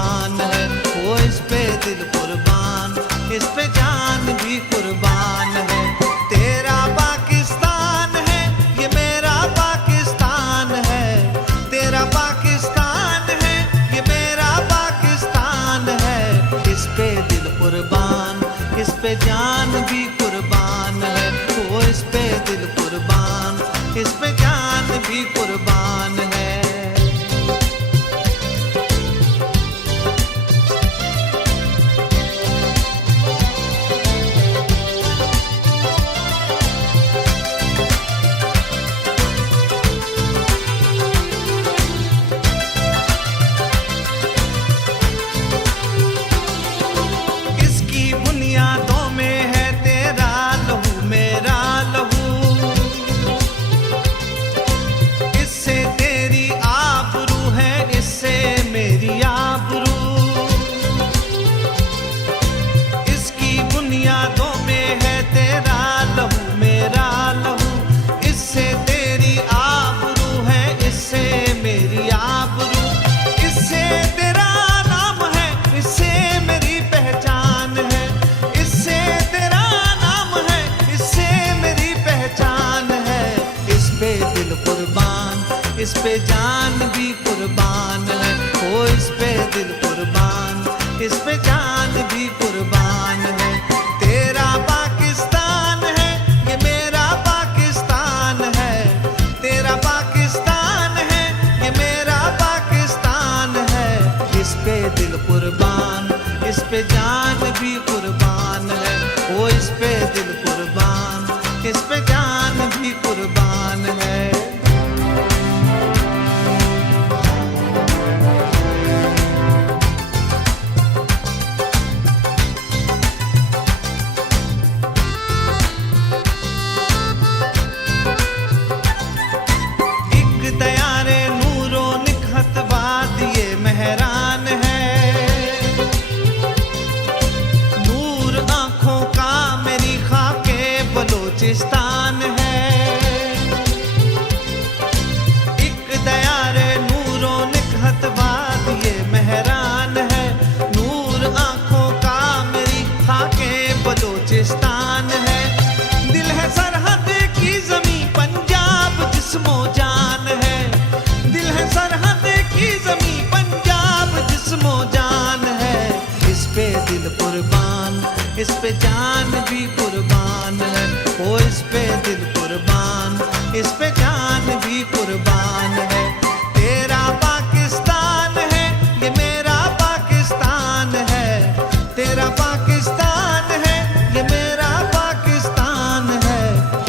कुर्बान है, वो इस पे दिल कुर्बान, इस पे जान भी कुर्बान है। तेरा पाकिस्तान है, ये मेरा पाकिस्तान है, तेरा पाकिस्तान है, ये मेरा पाकिस्तान है। इस पे दिल कुर्बान, इस पे जान भी कुर्बान है, वो इस पे दिल कुर्बान, इस पे जान भी कुर्बान है। बुनियादों में है तेरा लहू मेरा लहू, इससे तेरी आबरू है, इससे मेरी आबरू। इसकी बुनियादों में है तेरा लहू मेरा लहू, इससे तेरी आबरू है, इससे मेरी आबरू। इससे तेरा नाम है, इससे मेरी पहचान है, इस पे जान भी कुर्बान है, ओ इस पे दिल कुर्बान, इस पे जान भी कुर्बान है। तेरा पाकिस्तान है, ये मेरा पाकिस्तान है, तेरा पाकिस्तान है, ये मेरा पाकिस्तान है। इस पे दिल कुर्बान, इस पे जान भी कुर्बान है, ओ इस पे दिल कुर्बान, इस पे जान भी कुर्बान है। मेहरान है नूर आंखों का, मेरी खाके बलोचिस्तान है। एक दयारे नूरो निकहत बाद ये मेहरान है, नूर आंखों का, मेरी खाके बलोचिस्तान है। दिल है सरहद की जमीन पंजाब जिस्मो जान है, दिल है सरहद की जमीन जिस्मो जान है। इस पे दिल कुर्बान, इस पे जान भी कुर्बान है, ओ इस पे दिल कुर्बान, इस पे जान भी कुर्बान है। तेरा पाकिस्तान है, ये मेरा पाकिस्तान है, तेरा पाकिस्तान है, ये मेरा पाकिस्तान है।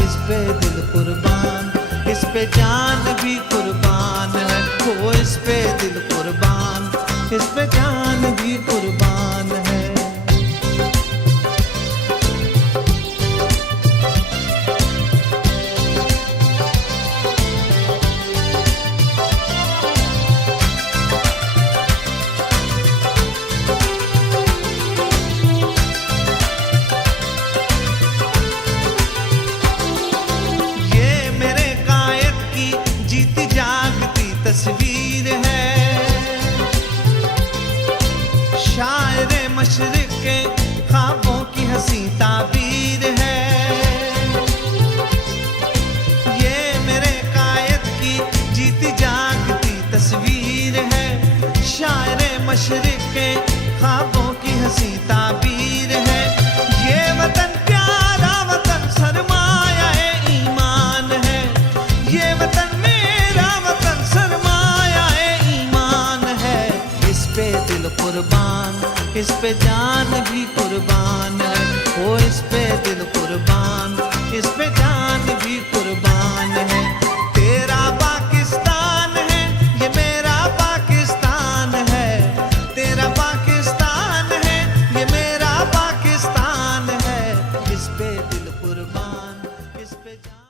इस पे दिल कुर्बान, इस पे जान भी कुर्बान है, ओ इस पे दिल कुर्बान, इस पे जान भी कुर्बान है। ये मेरे कायद की जीती जागती तस्वीर है, शायरे मशरिक के ख्वाबों की हंसी ताबीर है। ये मेरे कायद की जीती जागती तस्वीर है, शायरे मशरिक के ख्वाबों की हंसी ताबीर है। ये वतन प्यारा वतन सरमाया ईमान है, ये वतन मेरा वतन सरमाया ईमान है। इस पे दिल कुर्बान, इस पे जान भी कुर्बान है, ओ इस पे दिल कुर्बान, इस पे जान भी कुर्बान है।